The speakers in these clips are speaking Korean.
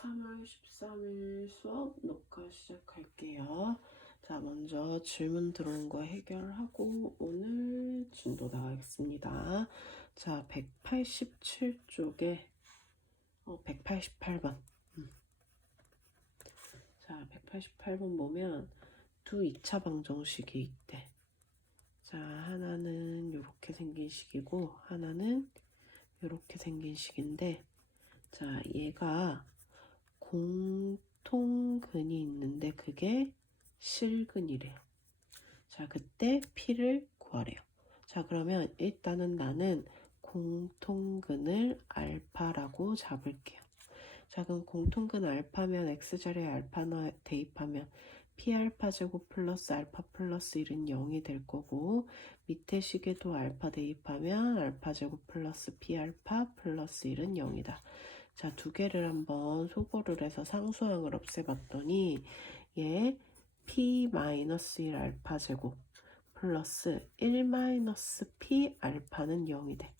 3월 13일 수업 녹화 시작할게요. 자, 먼저 질문 들어온 거 해결하고 오늘 진도 나가겠습니다. 자, 187쪽에 188번. 자, 188번 보면 두 2차 방정식이 있대. 자, 하나는 이렇게 생긴 식이고 하나는 이렇게 생긴 식인데, 자, 얘가 공통근이 있는데 그게 실근이래요. 자, 그때 P를 구하래요. 자, 그러면 일단은 나는 공통근을 알파라고 잡을게요. 자, 그럼 공통근 알파면 X자리에 알파 대입하면 P알파 제곱 플러스 알파 플러스 1은 0이 될 거고, 밑에 식에도 알파 대입하면 알파 제곱 플러스 P알파 플러스 1은 0이다. 자, 두 개를 한번 소거를 해서 상수항을 없애봤더니 얘 P-1 알파 제곱 플러스 1-P 알파는 0이 돼.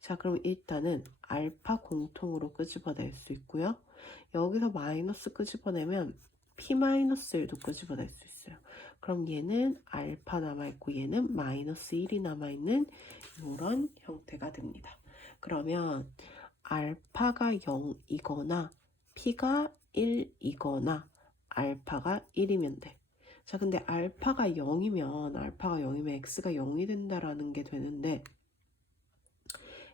자, 그럼 일단은 알파 공통으로 끄집어낼 수 있고요. 여기서 마이너스 끄집어내면 P-1도 끄집어낼 수 있어요. 그럼 얘는 알파 남아있고 얘는 마이너스 1이 남아있는 이런 형태가 됩니다. 그러면 알파가 0이거나 P가 1이거나 알파가 1이면 돼. 자, 근데 알파가 0이면 X가 0이 된다라는 게 되는데,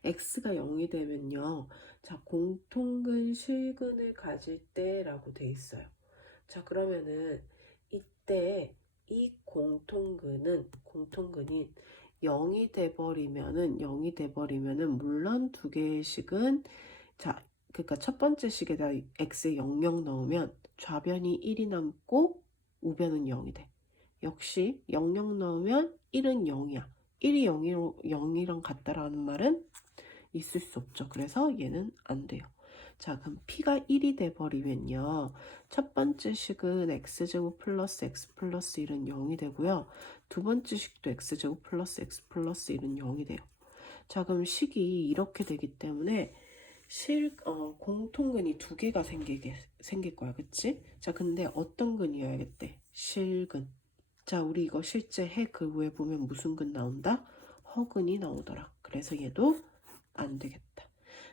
X가 0이 되면요. 자, 공통근 실근을 가질 때라고 돼 있어요. 자, 그러면은 이때 이 공통근인 0이 돼버리면은 물론 두 개의 식은, 자, 그러니까 첫 번째 식에다 x에 00 넣으면 좌변이 1이 남고 우변은 0이 돼. 역시 00 넣으면 1은 0이야. 1이 0이랑 같다라는 말은 있을 수 없죠. 그래서 얘는 안 돼요. 자, 그럼 P가 1이 돼버리면요. 첫 번째 식은 X제곱 플러스 X 플러스 1은 0이 되고요. 두 번째 식도 X제곱 플러스 X 플러스 1은 0이 돼요. 자, 그럼 식이 이렇게 되기 때문에 공통근이 두 개가 생길 거야. 그치? 자, 근데 어떤 근이어야겠대? 실근. 자, 우리 이거 실제 그 위에 보면 무슨 근 나온다? 허근이 나오더라. 그래서 얘도 안 되겠다.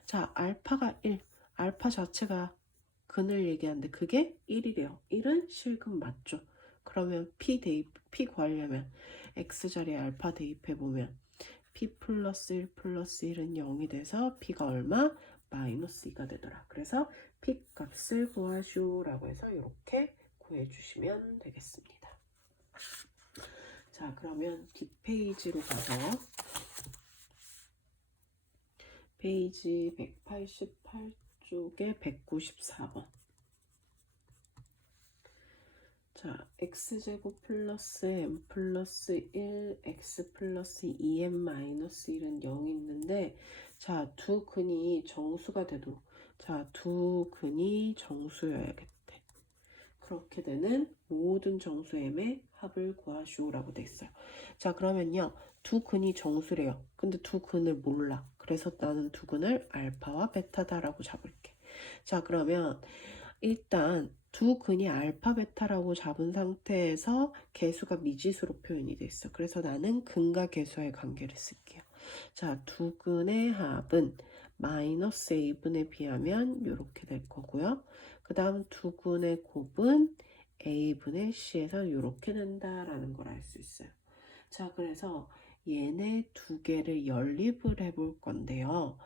자, 알파가 1. 알파 자체가 근을 얘기하는데 그게 1이래요. 1은 실근 맞죠? 그러면 P 구하려면 X자리에 알파 대입해보면 P 플러스 1 플러스 1은 0이 돼서 P가 얼마? 마이너스 2가 되더라. 그래서 P 값을 구하시오 라고 해서 이렇게 구해주시면 되겠습니다. 자, 그러면 뒷페이지로 가서 페이지 188쪽에 194번. 자, x제곱 플러스 m 플러스 1 x 플러스 2m 마이너스 1은 0이 있는데, 자, 두 근이 정수가 돼도, 자, 두 근이 정수여야겠대. 그렇게 되는 모든 정수 m의 합을 구하시오 라고 돼 있어요. 자, 그러면요, 두 근이 정수래요. 근데 두 근을 몰라. 그래서 나는 두 근을 알파와 베타다라고 잡을게. 자, 그러면 일단 두 근이 알파 베타라고 잡은 상태에서 개수가 미지수로 표현이 돼 있어. 그래서 나는 근과 개수의 관계를 쓸게요. 자, 두 근의 합은 마이너스 a분에 비하면 이렇게 될 거고요. 그 다음 두 근의 곱은 a분의 c에서 이렇게 된다라는 걸 알 수 있어요. 자, 그래서 얘네 두 개를 연립을 해볼 건데요.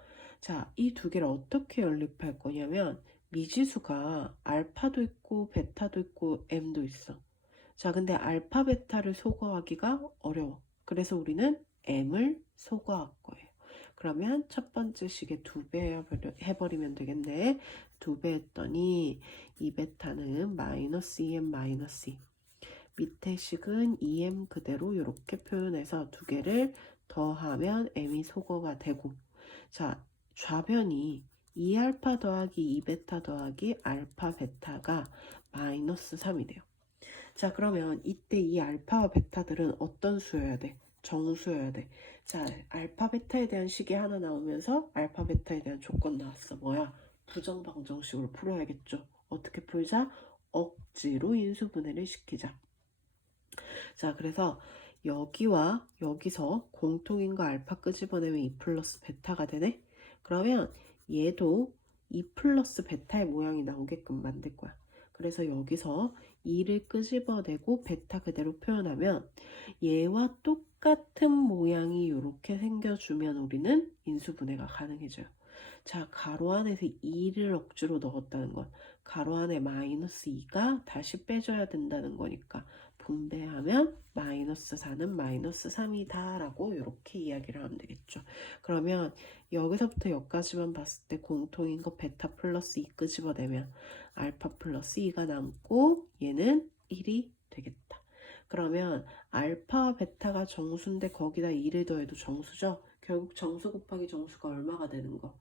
자, 이 두 개를 어떻게 연립할 거냐면 미지수가 알파도 있고 베타도 있고 m도 있어. 자, 근데 알파 베타를 소거하기가 어려워. 그래서 우리는 m을 소거할 거예요. 그러면 첫 번째 식에 2배 해버리면 되겠네. 2배 했더니 이 베타는 마이너스 2m 마이너스 2. 밑에 식은 2m 그대로 이렇게 표현해서 두 개를 더하면 m이 소거가 되고, 자, 좌변이 2알파 더하기 2베타 더하기 알파 베타가 마이너스 3이 돼요. 자, 그러면 이때 이 알파와 베타들은 어떤 수여야 돼? 정수여야 돼. 자, 알파 베타에 대한 식이 하나 나오면서 알파 베타에 대한 조건 나왔어. 뭐야? 부정방정식으로 풀어야겠죠. 어떻게 풀자? 억지로 인수분해를 시키자. 자, 그래서 여기와 여기서 공통인 거 알파 끄집어내면 2 플러스 베타가 되네. 그러면 얘도 2 플러스 베타의 모양이 나오게끔 만들 거야. 그래서 여기서 2를 끄집어내고 베타 그대로 표현하면 얘와 똑같은 모양이 이렇게 생겨주면 우리는 인수분해가 가능해져요. 자, 가로 안에서 2를 억지로 넣었다는 건 가로 안에 마이너스 2가 다시 빼줘야 된다는 거니까 분배하면 마이너스 4는 마이너스 3이다 라고 이렇게 이야기를 하면 되겠죠. 그러면 여기서부터 여기까지만 봤을 때 공통인 거 베타 플러스 2 끄집어내면 알파 플러스 2가 남고 얘는 1이 되겠다. 그러면 알파와 베타가 정수인데 거기다 2를 더해도 정수죠. 결국 정수 곱하기 정수가 얼마가 되는 거?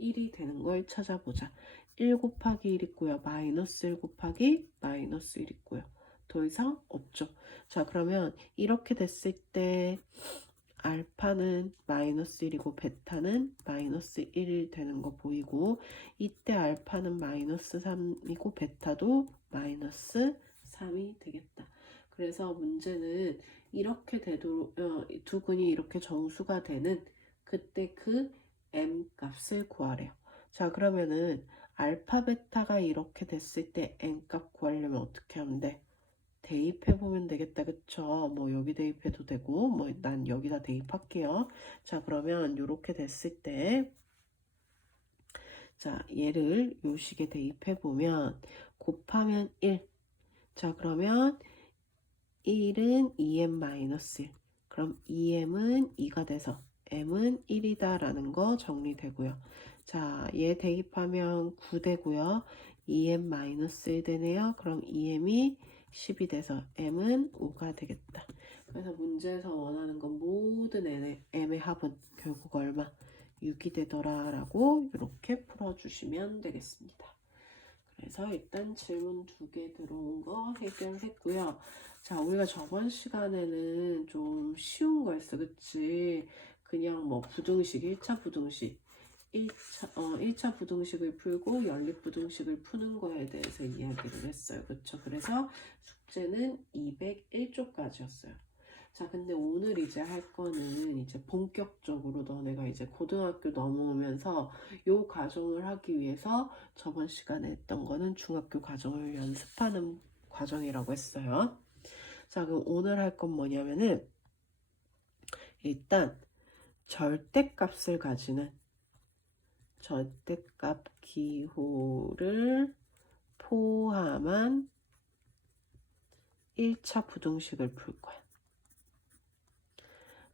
1이 되는 걸 찾아보자. 1 곱하기 1 있고요. 마이너스 1 곱하기 마이너스 1 있고요. 더 이상 없죠. 자, 그러면 이렇게 됐을 때 알파는 마이너스 1이고 베타는 마이너스 1 되는 거 보이고 이때 알파는 마이너스 3이고 베타도 마이너스 3이 되겠다. 그래서 문제는 이렇게 되도록 두 근이 이렇게 정수가 되는 그때 그 m 값을 구하래요. 자, 그러면은 알파 베타가 이렇게 됐을 때 n 값 구하려면 어떻게 하면 돼? 대입해 보면 되겠다. 그쵸? 뭐 여기 대입해도 되고 뭐 난 여기다 대입할게요. 자, 그러면 이렇게 됐을 때 자, 얘를 요 식에 대입해 보면 곱하면 1. 자, 그러면 1은 2m-1. 그럼 2m은 2가 돼서 m은 1이다 라는 거 정리되고요. 자, 얘 대입하면 9 되고요. 2m-1 되네요. 그럼 2m이 10이 돼서 m은 5가 되겠다. 그래서 문제에서 원하는 건 모든 m의 합은 결국 얼마? 6이 되더라 라고 이렇게 풀어주시면 되겠습니다. 그래서 일단 질문 2개 들어온 거 해결했고요. 자, 우리가 저번 시간에는 좀 쉬운 거였어. 그치? 그냥 뭐 부등식, 1차 부등식 1차 부등식을 풀고 연립부등식을 푸는 거에 대해서 이야기를 했어요. 그쵸? 그래서 숙제는 201쪽까지였어요. 자, 근데 오늘 이제 할 거는 이제 본격적으로 너네가 이제 고등학교 넘어오면서 요 과정을 하기 위해서 저번 시간에 했던 거는 중학교 과정을 연습하는 과정이라고 했어요. 자, 그럼 오늘 할 건 뭐냐면은 일단 절대값을 가지는 절대값 기호를 포함한 1차 부등식을 풀 거야.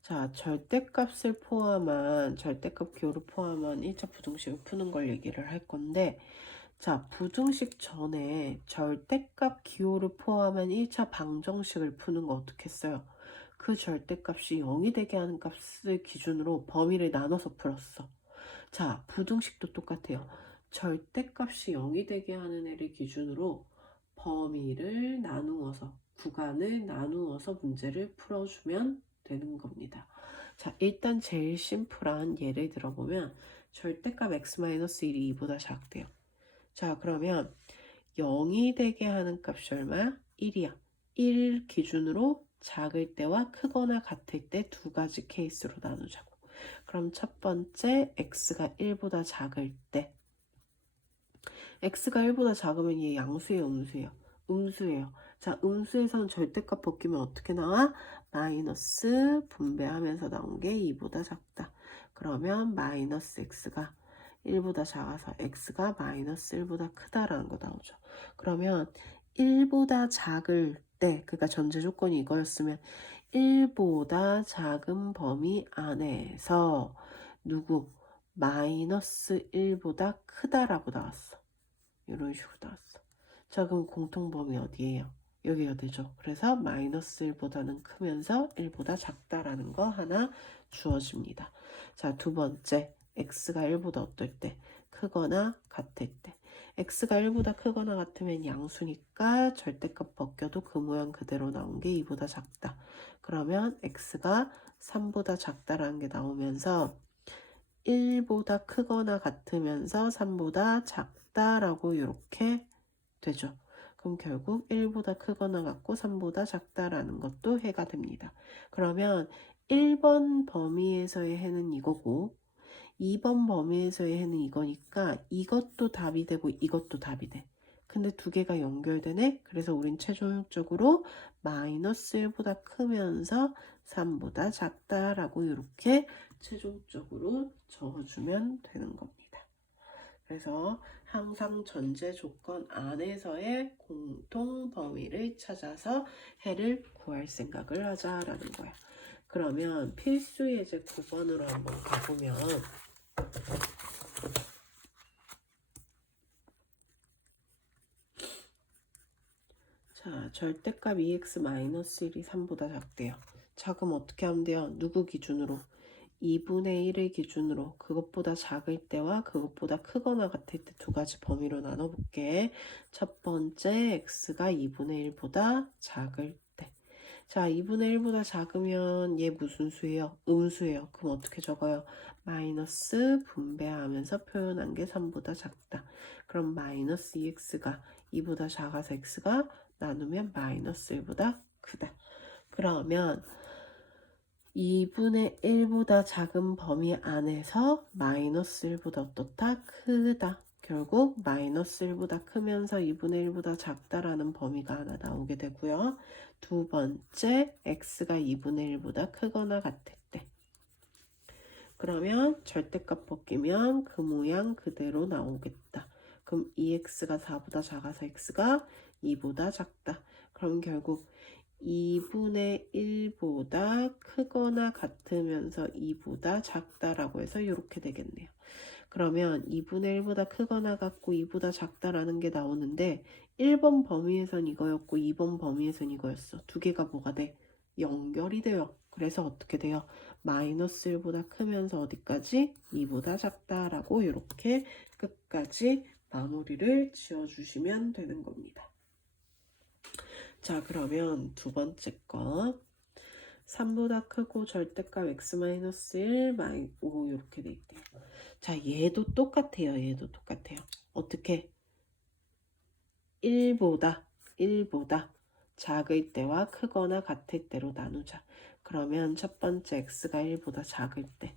자, 절대값 기호를 포함한 1차 부등식을 푸는 걸 얘기를 할 건데, 자, 부등식 전에 절대값 기호를 포함한 1차 방정식을 푸는 거 어떻게 했어요? 그 절대값이 0이 되게 하는 값을 기준으로 범위를 나눠서 풀었어. 자, 부등식도 똑같아요. 절대값이 0이 되게 하는 애를 기준으로 범위를 나누어서 구간을 나누어서 문제를 풀어주면 되는 겁니다. 자, 일단 제일 심플한 예를 들어보면 절대값 x-1이 2보다 작대요. 자, 그러면 0이 되게 하는 값이 얼마야? 1이야. 1 기준으로 작을 때와 크거나 같을 때 두 가지 케이스로 나누자고. 그럼 첫 번째 x가 1보다 작을 때 x가 1보다 작으면 얘 양수예요, 음수예요? 음수예요. 자, 음수에서는 절대값 벗기면 어떻게 나와? 마이너스 분배하면서 나온 게 2보다 작다. 그러면 마이너스 x가 1보다 작아서 x가 마이너스 1보다 크다라는 거 나오죠. 그러면 1보다 작을 때, 그러니까 전제 조건이 이거였으면 1보다 작은 범위 안에서 누구? 마이너스 1보다 크다라고 나왔어. 이런 식으로 나왔어. 자, 그럼 공통범위 어디예요? 여기가 되죠. 그래서 마이너스 1보다는 크면서 1보다 작다라는 거 하나 주어집니다. 자, 두 번째, x가 1보다 어떨 때? 크거나 같을 때. x가 1보다 크거나 같으면 양수니까 절대값 벗겨도 그 모양 그대로 나온 게 2보다 작다. 그러면 x가 3보다 작다라는 게 나오면서 1보다 크거나 같으면서 3보다 작다라고 이렇게 되죠. 그럼 결국 1보다 크거나 같고 3보다 작다라는 것도 해가 됩니다. 그러면 1번 범위에서의 해는 이거고 2번 범위에서의 해는 이거니까 이것도 답이 되고 이것도 답이 돼. 근데 두 개가 연결되네. 그래서 우린 최종적으로 마이너스 1보다 크면서 3보다 작다라고 이렇게 최종적으로 적어주면 되는 겁니다. 그래서 항상 전제 조건 안에서의 공통 범위를 찾아서 해를 구할 생각을 하자라는 거야. 그러면 필수 예제 9번으로 한번 가보면 자, 절대값 2x-1이 3보다 작대요. 자, 그럼 어떻게 하면 돼요? 누구 기준으로? 2분의 1을 기준으로 그것보다 작을 때와 그것보다 크거나 같을 때 두 가지 범위로 나눠볼게. 첫 번째 x가 2분의 1보다 작을 때. 자, 2분의 1보다 작으면 얘 무슨 수예요? 음수예요. 그럼 어떻게 적어요? 마이너스 분배하면서 표현한 게 3보다 작다. 그럼 마이너스 2x가 2보다 작아서 x가 나누면 마이너스 1보다 크다. 그러면 2분의 1보다 작은 범위 안에서 마이너스 1보다 어떻다? 크다. 결국 마이너스 1보다 크면서 2분의 1보다 작다라는 범위가 하나 나오게 되고요. 두 번째, x가 2분의 1보다 크거나 같을 때. 그러면 절대값 벗기면 그 모양 그대로 나오겠다. 그럼 2x가 4보다 작아서 x가 2보다 작다. 그럼 결국 2분의 1보다 크거나 같으면서 2보다 작다라고 해서 이렇게 되겠네요. 그러면 2분의 1보다 크거나 같고 2보다 작다라는 게 나오는데 1번 범위에선 이거였고 2번 범위에선 이거였어. 두 개가 뭐가 돼? 연결이 돼요. 그래서 어떻게 돼요? 마이너스 1보다 크면서 어디까지? 2보다 작다라고 이렇게 끝까지 마무리를 지어주시면 되는 겁니다. 자, 그러면 두 번째 거 3보다 크고 절대값 x-1 5 이렇게 돼 있대요. 자, 얘도 똑같아요. 얘도 똑같아요. 어떻게? 1보다 작을 때와 크거나 같을 때로 나누자. 그러면 첫 번째 x가 1보다 작을 때.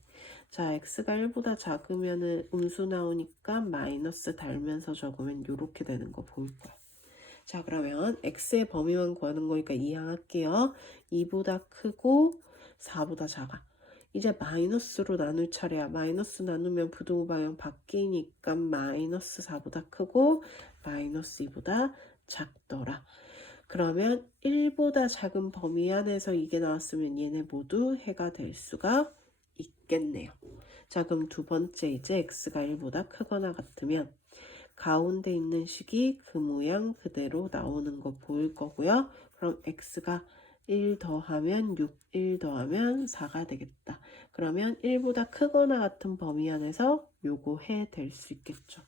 자, x가 1보다 작으면은 음수 나오니까 마이너스 달면서 적으면 이렇게 되는 거 보일 거야. 자, 그러면 x의 범위만 구하는 거니까 이항할게요. 2보다 크고 4보다 작아. 이제 마이너스로 나눌 차례야. 마이너스 나누면 부등호 방향 바뀌니까 마이너스 4보다 크고 마이너스 2보다 작더라. 그러면 1보다 작은 범위 안에서 이게 나왔으면 얘네 모두 해가 될 수가 있겠네요. 자, 그럼 두 번째 이제 x가 1보다 크거나 같으면 가운데 있는 식이 그 모양 그대로 나오는 거 보일 거고요. 그럼 x가 1 더하면 6, 1 더하면 4가 되겠다. 그러면 1보다 크거나 같은 범위 안에서 요거 해 될 수 있겠죠.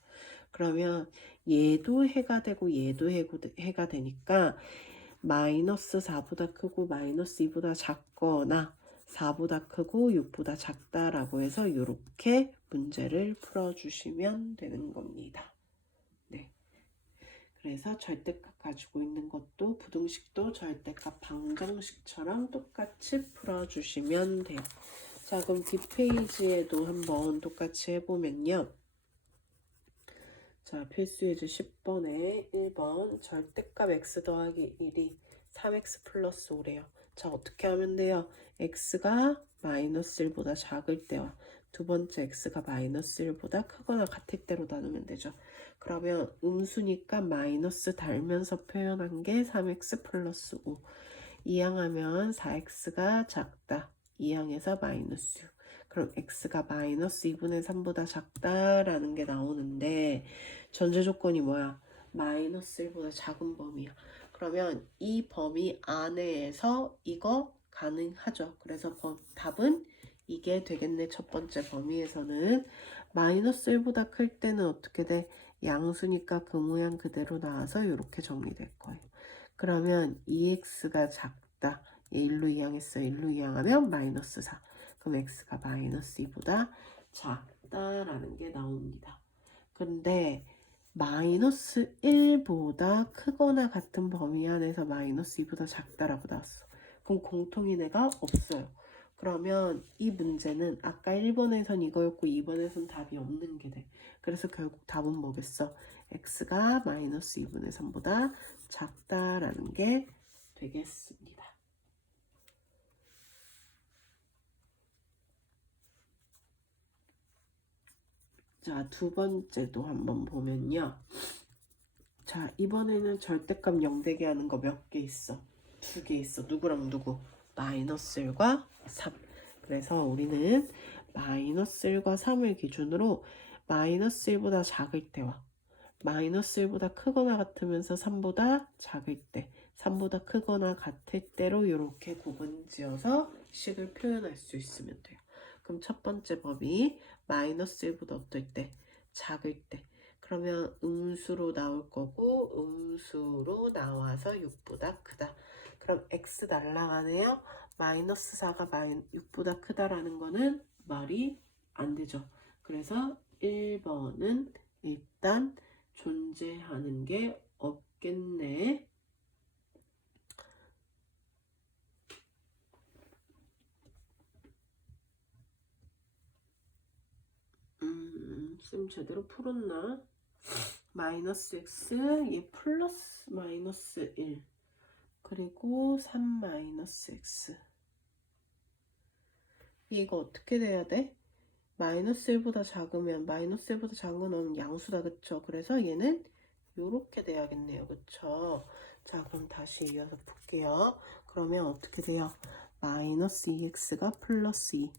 그러면 얘도 해가 되고 얘도 해가 되니까 마이너스 4보다 크고 마이너스 2보다 작거나 4보다 크고 6보다 작다라고 해서 이렇게 문제를 풀어주시면 되는 겁니다. 네. 그래서 절대값 가지고 있는 것도 부등식도 절대값 방정식처럼 똑같이 풀어주시면 돼요. 자, 그럼 뒷페이지에도 한번 똑같이 해보면요. 자, 필수예제 10번에 1번 절대값 x 더하기 1이 3x 플러스 5래요. 자, 어떻게 하면 돼요? x가 마이너스 1보다 작을 때와 두 번째 x가 마이너스 1보다 크거나 같을 때로 나누면 되죠. 그러면 음수니까 마이너스 달면서 표현한 게 3x 플러스 5. 이항하면 4x가 작다. 이항에서 마이너스 6. 그럼 x가 마이너스 2분의 3보다 작다라는 게 나오는데 전제 조건이 뭐야? 마이너스 1보다 작은 범위야. 그러면 이 범위 안에서 이거 가능하죠. 그래서 답은 이게 되겠네. 첫 번째 범위에서는 마이너스 1보다 클 때는 어떻게 돼? 양수니까 그 모양 그대로 나와서 이렇게 정리될 거예요. 그러면 2x가 작다. 얘 1로 이항했어. 1로 이항하면 마이너스 4. 그럼 x가 마이너스 2보다 작다라는 게 나옵니다. 근데 마이너스 1보다 크거나 같은 범위 안에서 마이너스 2보다 작다라고 나왔어. 그럼 공통인 애가 없어요. 그러면 이 문제는 아까 1번에선 이거였고 2번에선 답이 없는 게 돼. 그래서 결국 답은 뭐겠어? x가 마이너스 2분의 3보다 작다라는 게 되겠습니다. 자, 두 번째도 한번 보면요. 자, 이번에는 절대값 0되게 하는 거 몇 개 있어? 2개 있어. 누구랑 누구? 마이너스 1과 3. 그래서 우리는 마이너스 1과 3을 기준으로 마이너스 1보다 작을 때와 마이너스 1보다 크거나 같으면서 3보다 작을 때, 3보다 크거나 같을 때로 이렇게 구분지어서 식을 표현할 수 있으면 돼요. 그럼 첫 번째 법이 마이너스 1보다 어떨 때? 작을 때. 그러면 음수로 나올 거고 음수로 나와서 6보다 크다. 그럼 x 날라가네요. 마이너스 4가 6보다 크다라는 거는 말이 안 되죠. 그래서 1번은 일단 존재하는 게 없겠네. 쌤 제대로 풀었나? 마이너스 x, 얘 플러스 마이너스 1, 그리고 3 마이너스 x. 이거 어떻게 돼야 돼? 마이너스 1보다 작으면 마이너스 1보다 작은 거는 양수다, 그쵸? 그래서 얘는 요렇게 돼야겠네요, 그쵸? 자, 그럼 다시 이어서 볼게요. 그러면 어떻게 돼요? 마이너스 2x가 플러스 2,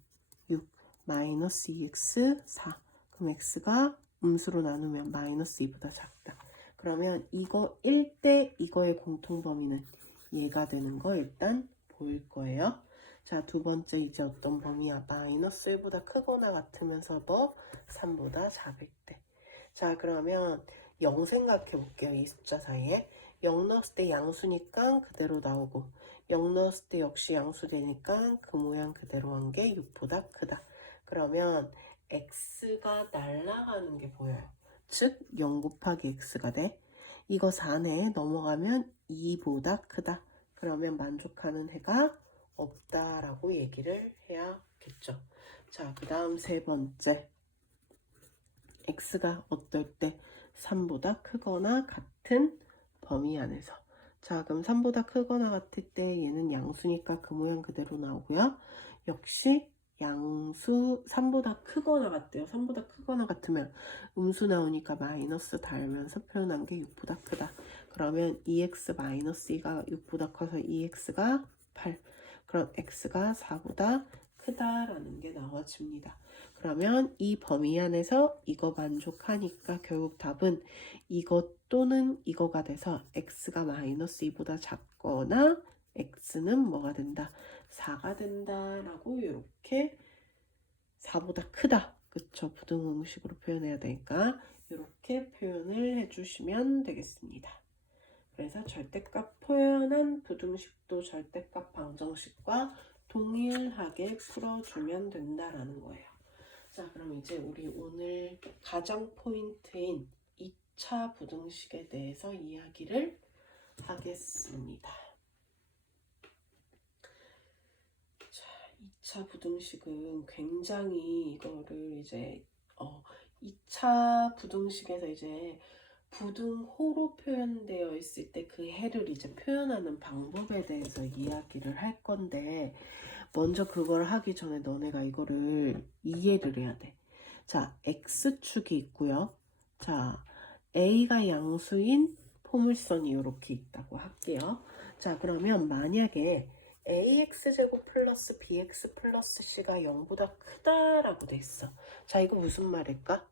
6, 마이너스 2x 4. 그럼 x가 음수로 나누면 마이너스 2보다 작다. 그러면 이거 1대 이거의 공통범위는 얘가 되는 거 일단 보일 거예요. 자, 두 번째 이제 어떤 범위야? 마이너스 1보다 크거나 같으면서 뭐 3보다 작을 때. 자, 그러면 0 생각해 볼게요. 이 숫자 사이에 0 넣었을 때 양수니까 그대로 나오고 0 넣었을 때 역시 양수 되니까 그 모양 그대로 한 게 6보다 크다. 그러면 x가 날아가는 게 보여요. 즉 0 곱하기 x가 돼. 이거 4네. 넘어가면 2보다 크다. 그러면 만족하는 해가 없다라고 얘기를 해야겠죠. 자, 그 다음 세 번째. x가 어떨 때 3보다 크거나 같은 범위 안에서. 자, 그럼 3보다 크거나 같을 때 얘는 양수니까 그 모양 그대로 나오고요. 역시 양수 3보다 크거나 같대요. 3보다 크거나 같으면 음수 나오니까 마이너스 달면서 표현한 게 6보다 크다. 그러면 2x 마이너스 2가 6보다 커서 2x가 8. 그럼 x가 4보다 크다라는 게 나와집니다. 그러면 이 범위 안에서 이거 만족하니까 결국 답은 이것 또는 이거가 돼서 x가 마이너스 2보다 작거나 x는 뭐가 된다? 4가 된다라고 이렇게 4보다 크다. 그쵸? 부등음식으로 표현해야 되니까 이렇게 표현을 해주시면 되겠습니다. 그래서 절대값 표현한 부등식도 절대값 방정식과 동일하게 풀어주면 된다라는 거예요. 자, 그럼 이제 우리 오늘 가장 포인트인 2차 부등식에 대해서 이야기를 하겠습니다. 자, 2차 부등식은 굉장히 이거를 이제 2차 부등식에서 이제 부등호로 표현되어 있을 때 그 해를 이제 표현하는 방법에 대해서 이야기를 할 건데, 먼저 그걸 하기 전에 너네가 이거를 이해를 해야 돼. 자, x축이 있고요. 자, a가 양수인 포물선이 이렇게 있다고 할게요. 자, 그러면 만약에 ax제곱 플러스 bx 플러스 c가 0보다 크다라고 돼 있어. 자, 이거 무슨 말일까?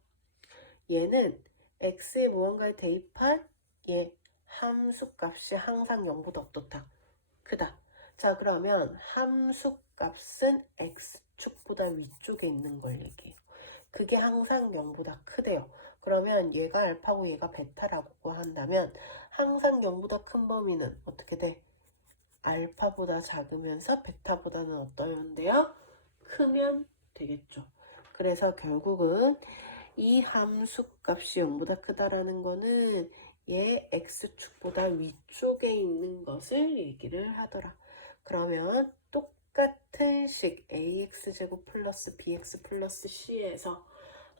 얘는 x의 무언가에 대입한 얘 함수값이 항상 0보다 어떻다? 크다. 자, 그러면 함수값은 x축보다 위쪽에 있는 걸 얘기해요. 그게 항상 0보다 크대요. 그러면 얘가 알파고 얘가 베타라고 한다면 항상 0보다 큰 범위는 어떻게 돼? 알파보다 작으면서 베타보다는 어떠면 돼요? 크면 되겠죠. 그래서 결국은 이 함수 값이 0보다 크다라는 거는 얘 x축보다 위쪽에 있는 것을 얘기를 하더라. 그러면 똑같은 식 ax제곱 플러스 bx 플러스 c에서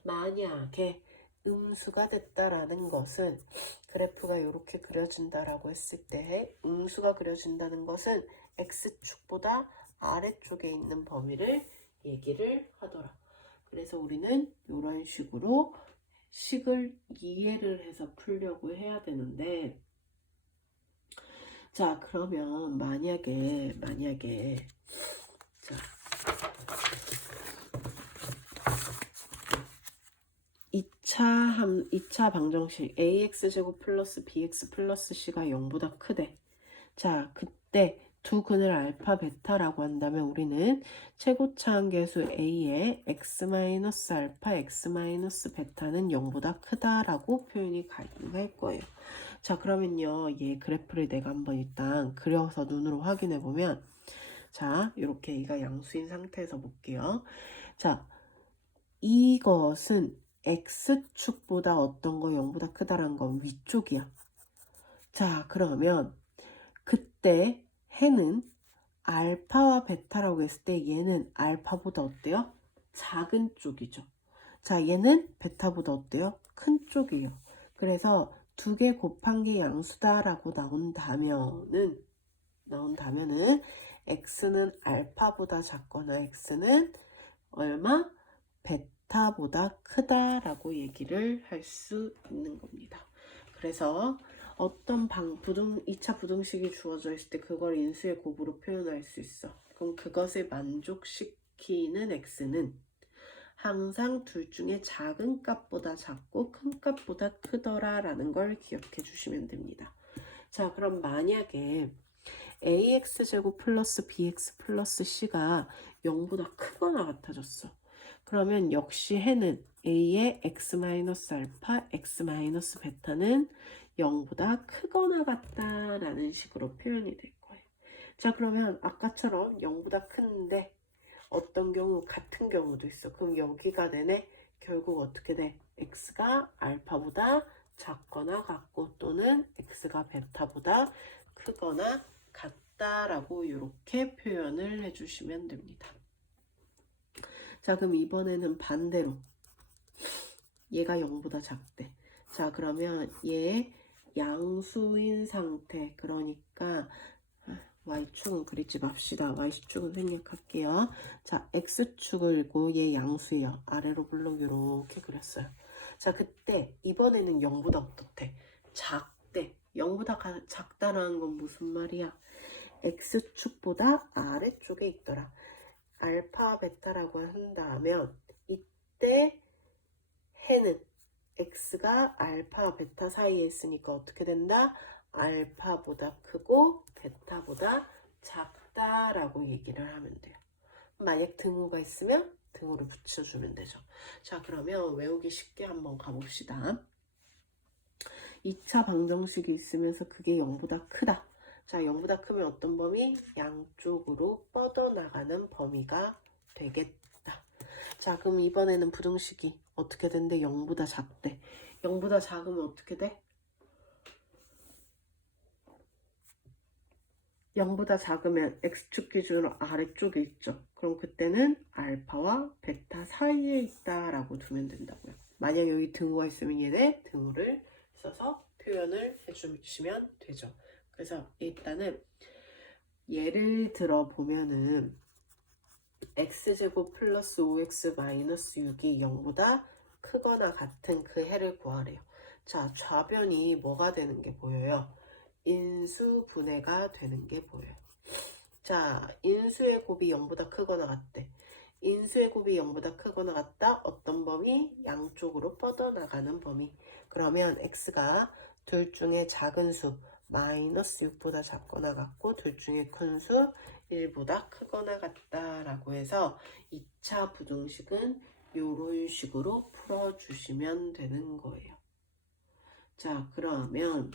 만약에 음수가 됐다라는 것은 그래프가 이렇게 그려진다라고 했을 때 음수가 그려진다는 것은 x축보다 아래쪽에 있는 범위를 얘기를 하더라. 그래서 우리는 이런 식으로 식을 이해를 해서 풀려고 해야 되는데, 자 그러면 만약에 자 2차 방정식 ax제곱 플러스 bx 플러스 c가 0보다 크대. 자 그때 두 근을 알파 베타라고 한다면 우리는 최고차 한계수 a의 x-알파 x-베타는 0보다 크다라고 표현이 가능할 거예요. 자 그러면요 얘 그래프를 내가 한번 일단 그려서 눈으로 확인해 보면, 자 이렇게 얘가 양수인 상태에서 볼게요. 자 이것은 x축보다 어떤 거 0보다 크다란 건 위쪽이야. 자 그러면 그때 해는 알파와 베타라고 했을 때 얘는 알파보다 어때요? 작은 쪽이죠. 자 얘는 베타보다 어때요? 큰 쪽이에요. 그래서 두 개 곱한 게 양수다라고 나온다면은 x는 알파보다 작거나 x는 얼마? 베타보다 크다라고 얘기를 할 수 있는 겁니다. 그래서 어떤 2차 부등식이 주어져 있을 때 그걸 인수의 곱으로 표현할 수 있어. 그럼 그것을 만족시키는 x는 항상 둘 중에 작은 값보다 작고 큰 값보다 크더라라는 걸 기억해 주시면 됩니다. 자 그럼 만약에 ax제곱 플러스 bx 플러스 c가 0보다 크거나 같아졌어. 그러면 역시 해는 a의 x-알파, x-베타는 0보다 크거나 같다라는 식으로 표현이 될 거예요. 자 그러면 아까처럼 0보다 큰데 어떤 경우 같은 경우도 있어. 그럼 여기가 되네. 결국 어떻게 돼? x가 알파보다 작거나 같고 또는 x가 베타보다 크거나 같다라고 이렇게 표현을 해주시면 됩니다. 자 그럼 이번에는 반대로 얘가 0보다 작대. 자 그러면 얘 양수인 상태, 그러니까 y축은 그리지 맙시다. y축은 생략할게요. 자 x축을 고 얘 양수예요. 아래로 블록 이렇게 그렸어요. 자 그때 이번에는 0보다 어떻대? 작대. 0보다 작다라는 건 무슨 말이야? x축보다 아래쪽에 있더라. 알파 베타라고 한다면 이때 해는 x가 알파 베타 사이에 있으니까 어떻게 된다? 알파보다 크고 베타보다 작다라고 얘기를 하면 돼요. 만약 등호가 있으면 등호를 붙여주면 되죠. 자 그러면 외우기 쉽게 한번 가봅시다. 2차 방정식이 있으면서 그게 0보다 크다. 자 0보다 크면 어떤 범위? 양쪽으로 뻗어나가는 범위가 되겠다. 자 그럼 이번에는 부등식이 어떻게 된대? 0보다 작대. 0보다 작으면 어떻게 돼? 0보다 작으면 x축 기준으로 아래쪽에 있죠. 그럼 그때는 알파와 베타 사이에 있다라고 두면 된다고요. 만약 여기 등호가 있으면 얘네 등호를 써서 표현을 해주시면 되죠. 그래서 일단은 예를 들어 보면은 x제곱 플러스 5x 마이너스 6이 0보다 크거나 같은 그 해를 구하래요. 자 좌변이 뭐가 되는 게 보여요? 인수분해가 되는 게 보여요. 자 인수의 곱이 0보다 크거나 같대. 인수의 곱이 0보다 크거나 같다. 어떤 범위? 양쪽으로 뻗어나가는 범위. 그러면 x가 둘 중에 작은 수 마이너스 6보다 작거나 같고 둘 중에 큰 수 1보다 크거나 같다라고 해서 2차 부등식은 이런 식으로 풀어주시면 되는 거예요. 자 그러면